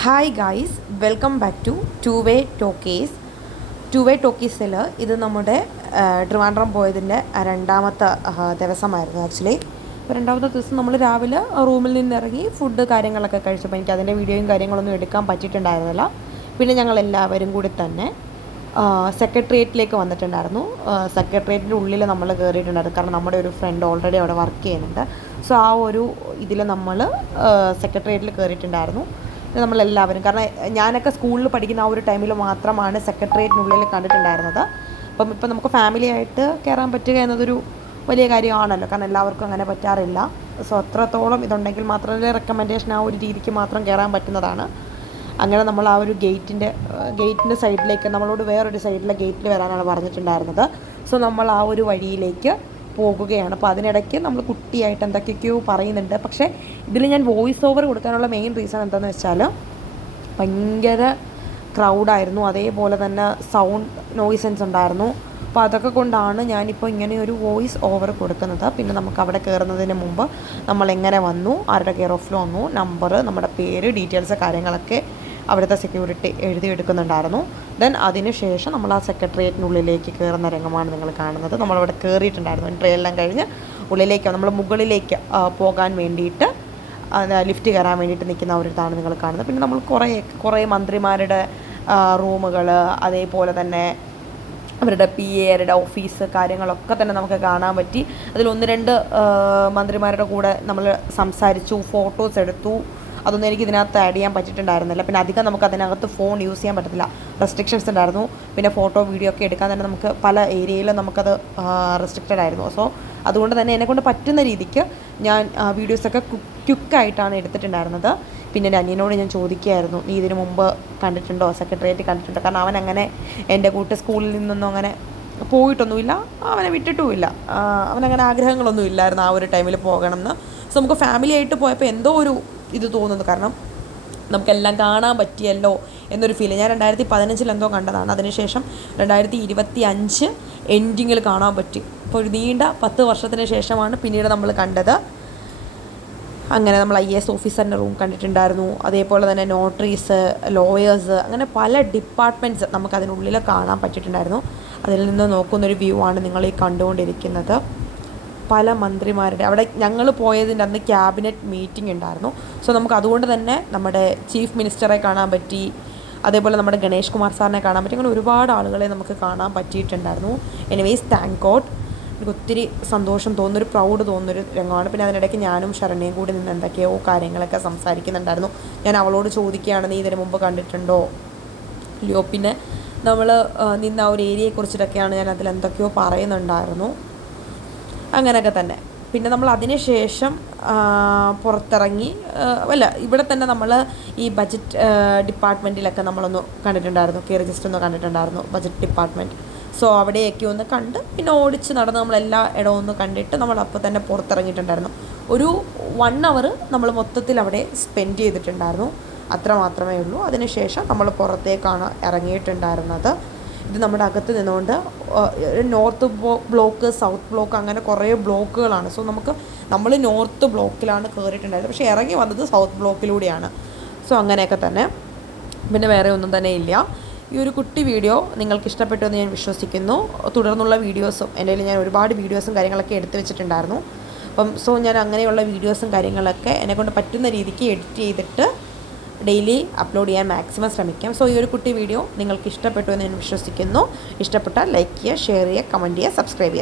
Hi guys, welcome back to two way ടോക്കീസിൽ ഇത് നമ്മുടെ ട്രിവാൻഡ്രം പോയതിൻ്റെ രണ്ടാമത്തെ ദിവസമായിരുന്നു ആക്ച്വലി. അപ്പോൾ രണ്ടാമത്തെ ദിവസം നമ്മൾ രാവിലെ റൂമിൽ നിന്നിറങ്ങി ഫുഡ് കാര്യങ്ങളൊക്കെ കഴിച്ചപ്പോൾ എനിക്ക് അതിൻ്റെ വീഡിയോയും കാര്യങ്ങളൊന്നും എടുക്കാൻ പറ്റിയിട്ടുണ്ടായിരുന്നില്ല. പിന്നെ ഞങ്ങൾ എല്ലാവരും കൂടി തന്നെ സെക്രട്ടേറിയറ്റിലേക്ക് വന്നിട്ടുണ്ടായിരുന്നു. സെക്രട്ടേറിയറ്റിൻ്റെ ഉള്ളിൽ നമ്മൾ കയറിയിട്ടുണ്ടായിരുന്നു, കാരണം നമ്മുടെ ഒരു ഫ്രണ്ട് ഓൾറെഡി അവിടെ വർക്ക് ചെയ്യുന്നുണ്ട്. സോ ആ ഒരു ഇതിൽ നമ്മൾ സെക്രട്ടേറിയറ്റിൽ കയറിയിട്ടുണ്ടായിരുന്നു നമ്മളെല്ലാവരും. കാരണം ഞാനൊക്കെ സ്കൂളിൽ പഠിക്കുന്ന ആ ഒരു ടൈമിൽ മാത്രമാണ് സെക്രട്ടേറിയറ്റിനുള്ളിൽ കണ്ടിട്ടുണ്ടായിരുന്നത്. ഇപ്പം നമുക്ക് ഫാമിലി ആയിട്ട് കയറാൻ പറ്റുക എന്നതൊരു വലിയ കാര്യമാണല്ലോ, കാരണം എല്ലാവർക്കും അങ്ങനെ പറ്റാറില്ല. സോ അത്രത്തോളം ഇതുണ്ടെങ്കിൽ മാത്രമേ റെക്കമെൻഡേഷൻ ആ ഒരു രീതിക്ക് മാത്രം കയറാൻ പറ്റുന്നതാണ്. അങ്ങനെ നമ്മൾ ആ ഒരു ഗേറ്റിൻ്റെ സൈഡിലേക്ക്, നമ്മളോട് വേറൊരു സൈഡിലെ ഗേറ്റിൽ വരാനാണ് പറഞ്ഞിട്ടുണ്ടായിരുന്നത്. സോ നമ്മൾ ആ ഒരു വഴിയിലേക്ക് പോകുകയാണ്. അപ്പോൾ അതിനിടയ്ക്ക് നമ്മൾ കുട്ടിയായിട്ട് എന്തൊക്കെയൊക്കെയോ പറയുന്നുണ്ട്. പക്ഷേ ഇതിൽ ഞാൻ വോയിസ് ഓവർ കൊടുക്കാനുള്ള മെയിൻ റീസൺ എന്താണെന്ന് വെച്ചാൽ ഭയങ്കര ക്രൗഡായിരുന്നു, അതേപോലെ തന്നെ സൗണ്ട് നോയ്സൻസ് ഉണ്ടായിരുന്നു. അപ്പോൾ അതൊക്കെ കൊണ്ടാണ് ഞാനിപ്പോൾ ഇങ്ങനെ ഒരു വോയിസ് ഓവർ കൊടുക്കുന്നത്. പിന്നെ നമുക്ക് അവിടെ കയറുന്നതിന് മുമ്പ് നമ്മൾ എങ്ങനെ വന്നു, ആരുടെ കെയർ ഓഫിൽ വന്നു, നമ്പർ, നമ്മുടെ പേര്, ഡീറ്റെയിൽസ് കാര്യങ്ങളൊക്കെ അവിടുത്തെ സെക്യൂരിറ്റി എഴുതിയെടുക്കുന്നുണ്ടായിരുന്നു. ദെൻ അതിന് ശേഷം നമ്മൾ ആ സെക്രട്ടേറിയറ്റിനുള്ളിലേക്ക് കയറുന്ന രംഗമാണ് നിങ്ങൾ കാണുന്നത്. നമ്മളവിടെ കയറിയിട്ടുണ്ടായിരുന്നു. എൻട്രി എല്ലാം കഴിഞ്ഞ് ഉള്ളിലേക്ക് നമ്മൾ മുകളിലേക്ക് പോകാൻ വേണ്ടിയിട്ട് ലിഫ്റ്റ് കയറാൻ വേണ്ടിയിട്ട് നിൽക്കുന്ന ഒരു ഇതാണ് നിങ്ങൾ കാണുന്നത്. പിന്നെ നമ്മൾ കുറേ മന്ത്രിമാരുടെ റൂമുകൾ, അതേപോലെ തന്നെ അവരുടെ PA ഓഫീസ് കാര്യങ്ങളൊക്കെ തന്നെ നമുക്ക് കാണാൻ പറ്റി. അതിൽ 1-2 മന്ത്രിമാരുടെ കൂടെ നമ്മൾ സംസാരിച്ചു, ഫോട്ടോസ് എടുത്തു. അതൊന്നും എനിക്ക് ഇതിനകത്ത് ആഡ് ചെയ്യാൻ പറ്റിയിട്ടുണ്ടായിരുന്നില്ല. പിന്നെ അധികം നമുക്ക് അതിനകത്ത് ഫോൺ യൂസ് ചെയ്യാൻ പറ്റത്തില്ല, റെസ്ട്രിക്ഷൻസ് ഉണ്ടായിരുന്നു. പിന്നെ ഫോട്ടോ വീഡിയോ ഒക്കെ എടുക്കാൻ തന്നെ നമുക്ക് പല ഏരിയയിലും നമുക്കത് റെസ്ട്രിക്റ്റഡ് ആയിരുന്നു. സോ അതുകൊണ്ട് തന്നെ എന്നെക്കൊണ്ട് പറ്റുന്ന രീതിക്ക് ഞാൻ വീഡിയോസൊക്കെ ക്വിക്കായിട്ടാണ് എടുത്തിട്ടുണ്ടായിരുന്നത്. പിന്നെ എൻ്റെ അനിയനോട് ഞാൻ ചോദിക്കുകയായിരുന്നു, നീ ഇതിനു മുമ്പ് കണ്ടിട്ടുണ്ടോ, സെക്രട്ടേറിയറ്റ് കണ്ടിട്ടുണ്ടോ? കാരണം അവൻ അങ്ങനെ എൻ്റെ കൂട്ട് സ്കൂളിൽ നിന്നൊന്നും അങ്ങനെ പോയിട്ടൊന്നുമില്ല, അവനെ വിട്ടിട്ടുമില്ല. അവനങ്ങനെ ആഗ്രഹങ്ങളൊന്നും ഇല്ലായിരുന്നു ആ ഒരു ടൈമിൽ പോകണമെന്ന്. സോ നമുക്ക് ഫാമിലി ആയിട്ട് പോയപ്പോൾ എന്തോ ഒരു ഇത് തോന്നുന്നു, കാരണം നമുക്കെല്ലാം കാണാൻ പറ്റിയല്ലോ എന്നൊരു ഫീൽ. ഞാൻ 2015 എന്തോ കണ്ടതാണ്, അതിനുശേഷം 2025 എൻഡിങ്ങിൽ കാണാൻ പറ്റി. അപ്പോൾ ഒരു നീണ്ട 10 വർഷത്തിന് ശേഷമാണ് പിന്നീട് നമ്മൾ കണ്ടത്. അങ്ങനെ നമ്മൾ IAS ഓഫീസറിൻ്റെ റൂം കണ്ടിട്ടുണ്ടായിരുന്നു, അതേപോലെ തന്നെ നോട്ടറീസ്, ലോയേഴ്സ്, അങ്ങനെ പല ഡിപ്പാർട്ട്മെൻറ്റ്സ് നമുക്ക് അതിനുള്ളിൽ കാണാൻ പറ്റിയിട്ടുണ്ടായിരുന്നു. അതിൽ നിന്ന് നോക്കുന്നൊരു വ്യൂ ആണ് നിങ്ങൾ ഈ കണ്ടുകൊണ്ടിരിക്കുന്നത്. പല മന്ത്രിമാരുടെ അവിടെ ഞങ്ങൾ പോയതിൻ്റെ അന്ന് ക്യാബിനറ്റ് മീറ്റിംഗ് ഉണ്ടായിരുന്നു. സോ നമുക്ക് അതുകൊണ്ട് തന്നെ നമ്മുടെ ചീഫ് മിനിസ്റ്ററെ കാണാൻ പറ്റി, അതേപോലെ നമ്മുടെ ഗണേഷ് കുമാർ സാറിനെ കാണാൻ പറ്റി. അങ്ങനെ ഒരുപാട് ആളുകളെ നമുക്ക് കാണാൻ പറ്റിയിട്ടുണ്ടായിരുന്നു. Anyways thank God. എനിക്ക് ഒത്തിരി സന്തോഷം തോന്നുന്നൊരു പ്രൗഡ് തോന്നുന്നൊരു രംഗമാണ്. പിന്നെ അതിനിടയ്ക്ക് ഞാനും ശരണ്യയും കൂടി നിന്ന് എന്തൊക്കെയോ കാര്യങ്ങളൊക്കെ സംസാരിക്കുന്നുണ്ടായിരുന്നു. ഞാൻ അവളോട് ചോദിക്കുകയാണ്, നീ ഇതിന് മുമ്പ് കണ്ടിട്ടുണ്ടോ ഇല്ലയോ? പിന്നെ നമ്മൾ നിന്ന ആ ഒരു ഏരിയയെക്കുറിച്ചിട്ടൊക്കെയാണ് ഞാൻ അതിൽ എന്തൊക്കെയോ പറയുന്നുണ്ടായിരുന്നു. അങ്ങനെയൊക്കെ തന്നെ. പിന്നെ നമ്മൾ അതിന് ശേഷം പുറത്തിറങ്ങി ഇവിടെ തന്നെ നമ്മൾ ഈ ബജറ്റ് ഡിപ്പാർട്ട്മെൻറ്റിലൊക്കെ നമ്മളൊന്ന് കണ്ടിട്ടുണ്ടായിരുന്നു, കയറി ജസ്റ്റ് ഒന്ന് കണ്ടിട്ടുണ്ടായിരുന്നു ബജറ്റ് ഡിപ്പാർട്ട്മെൻറ്റ്. സോ അവിടെയൊക്കെ ഒന്ന് കണ്ട് പിന്നെ ഓടിച്ച് നടന്ന് നമ്മളെല്ലാ ഇടവും ഒന്ന് കണ്ടിട്ട് നമ്മൾ അപ്പോൾ തന്നെ പുറത്തിറങ്ങിയിട്ടുണ്ടായിരുന്നു. ഒരു 1 hour നമ്മൾ മൊത്തത്തിൽ അവിടെ സ്പെൻഡ് ചെയ്തിട്ടുണ്ടായിരുന്നു, അത്ര മാത്രമേ ഉള്ളൂ. അതിനുശേഷം നമ്മൾ പുറത്തേക്കാണ് ഇറങ്ങിയിട്ടുണ്ടായിരുന്നത്. ഇത് നമ്മുടെ അകത്ത് നിന്നുകൊണ്ട് നോർത്ത് ബ്ലോക്ക്, സൗത്ത് ബ്ലോക്ക്, അങ്ങനെ കുറേ ബ്ലോക്കുകളാണ്. സോ നമ്മൾ നോർത്ത് ബ്ലോക്കിലാണ് കയറിയിട്ടുണ്ടായിരുന്നത്, പക്ഷേ ഇറങ്ങി വന്നത് സൗത്ത് ബ്ലോക്കിലൂടെയാണ്. സോ അങ്ങനെയൊക്കെ തന്നെ. പിന്നെ വേറെ ഒന്നും തന്നെ ഇല്ല. ഈ ഒരു കുട്ടി വീഡിയോ നിങ്ങൾക്ക് ഇഷ്ടപ്പെട്ടു എന്ന് ഞാൻ വിശ്വസിക്കുന്നു. തുടർന്നുള്ള വീഡിയോസും എൻ്റെ കയ്യിൽ ഞാൻ ഒരുപാട് വീഡിയോസും കാര്യങ്ങളൊക്കെ എടുത്തു വെച്ചിട്ടുണ്ടായിരുന്നു. സോ ഞാൻ അങ്ങനെയുള്ള വീഡിയോസും കാര്യങ്ങളൊക്കെ എന്നെക്കൊണ്ട് പറ്റുന്ന രീതിക്ക് എഡിറ്റ് ചെയ്തിട്ട് ഡെയിലി അപ്ലോഡ് ചെയ്യാൻ മാക്സിമം ശ്രമിക്കാം. സോ ഈ ഒരു കുട്ടി വീഡിയോ നിങ്ങൾക്ക് ഇഷ്ടപ്പെട്ടു എന്ന് ഞാൻ വിശ്വസിക്കുന്നു. ഇഷ്ടപ്പെട്ടാൽ ലൈക്ക് ചെയ്യുക, ഷെയർ ചെയ്യുക, കമൻറ്റ് ചെയ്യുക, സബ്സ്ക്രൈബ് ചെയ്യുക.